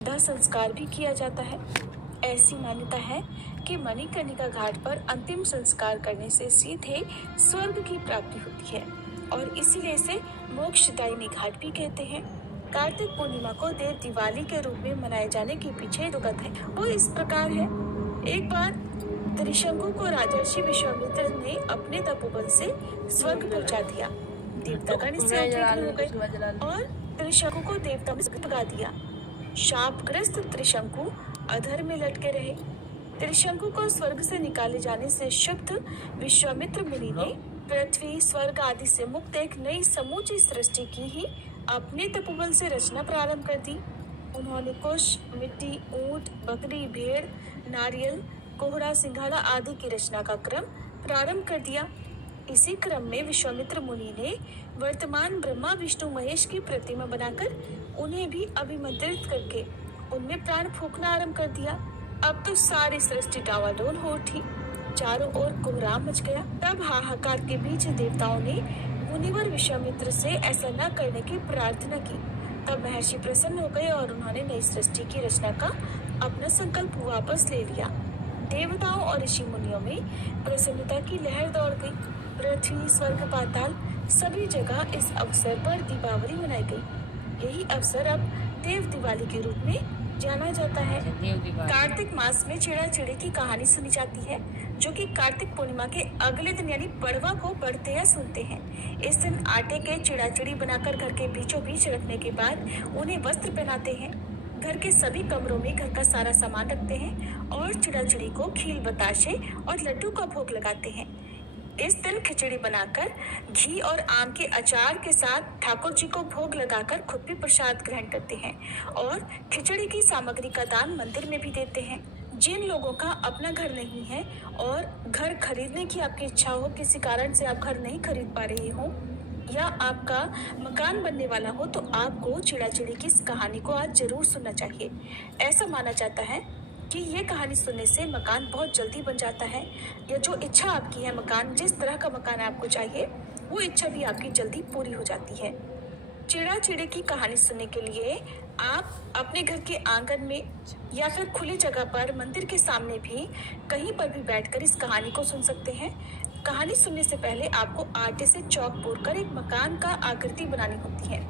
दाह संस्कार भी किया जाता है। ऐसी मान्यता है कि मणिकर्णिका घाट पर अंतिम संस्कार करने से सीधे स्वर्ग की प्राप्ति होती है और इसीलिए इसे मोक्षदायिनी घाट भी कहते हैं। कार्तिक पूर्णिमा को देव दिवाली के रूप में मनाए जाने के पीछे जो कथा है वो इस प्रकार है। एक बार त्रिशंकु को राजर्षि विश्वामित्र ने अपने तपोबल से स्वर्ग पहुंचा दिया। देवतागण इससे उद्विग्न हो गए और त्रिशंकु को देवता ने भगा दिया। शापग्रस्त त्रिशंकु अधर में लटके रहे। त्रिशंकु को स्वर्ग से निकाले जाने से क्षुब्ध विश्वामित्र मुनि ने पृथ्वी स्वर्ग आदि से मुक्त एक नई समूची सृष्टि की ही अपने तपोबल से रचना प्रारंभ कर दी। उन्होंने कुश, मिट्टी, ऊंट, बकरी, भेड़, नारियल, कोहड़ा, सिंघाड़ा आदि की रचना का क्रम प्रारंभ कर दिया। इसी क्रम में विश्वामित्र मुनि ने वर्तमान ब्रह्मा विष्णु महेश की प्रतिमा बनाकर उन्हें भी अभिमंत्रित करके उनमें प्राण फूंकना आरंभ कर दिया। अब तो सारी सृष्टि डावाडोल हो उठी, चारों ओर कोहराम मच गया। तब हाहाकार के बीच देवताओं ने मुनिवर विश्वामित्र से ऐसा न करने की प्रार्थना की। तब महर्षि प्रसन्न हो गए और उन्होंने नई सृष्टि की रचना का अपना संकल्प वापस ले लिया। देवताओं और ऋषि मुनियों में प्रसन्नता की लहर दौड़ गई। पृथ्वी, स्वर्ग, पाताल सभी जगह इस अवसर पर दीपावली मनाई गई। यही अवसर अब देव दिवाली के रूप में जाना जाता है। कार्तिक मास में चिड़ा चिड़ी की कहानी सुनी जाती है, जो कि कार्तिक पूर्णिमा के अगले दिन यानी पड़वा को पढ़ते या सुनते हैं। इस दिन आटे के चिड़ा चिड़ी बनाकर घर के बीचों बीच रखने के बाद उन्हें वस्त्र पहनाते हैं। घर के सभी कमरों में घर का सारा सामान रखते हैं और चिड़ा चिड़ी को खील, बताशे और लड्डू का भोग लगाते हैं। इस दिन खिचड़ी बनाकर घी और आम के अचार के साथ ठाकुर जी को भोग लगाकर खुद भी प्रसाद ग्रहण करते हैं और खिचड़ी की सामग्री का दान मंदिर में भी देते हैं। जिन लोगों का अपना घर नहीं है और घर खरीदने की आपकी इच्छा हो, किसी कारण से आप घर नहीं खरीद पा रहे हो या आपका मकान बनने वाला हो, तो आपको चिड़ा चिड़ी की इस कहानी को आज जरूर सुनना चाहिए। ऐसा माना जाता है कि ये कहानी सुनने से मकान बहुत जल्दी बन जाता है, या जो इच्छा आपकी है, मकान जिस तरह का मकान आपको चाहिए वो इच्छा भी आपकी जल्दी पूरी हो जाती है। चिड़ा चिड़ी की कहानी सुनने के लिए आप अपने घर के आंगन में या फिर खुली जगह पर, मंदिर के सामने भी, कहीं पर भी बैठकर इस कहानी को सुन सकते हैं। कहानी सुनने से पहले आपको आटे से चौक बोरकर एक मकान का आकृति बनानी होती है।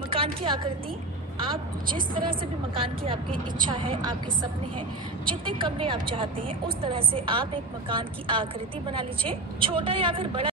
मकान की आकृति आप जिस तरह से भी मकान की आपकी इच्छा है, आपके सपने हैं, जितने कमरे आप चाहते हैं उस तरह से आप एक मकान की आकृति बना लीजिए। छोटा या फिर बड़ा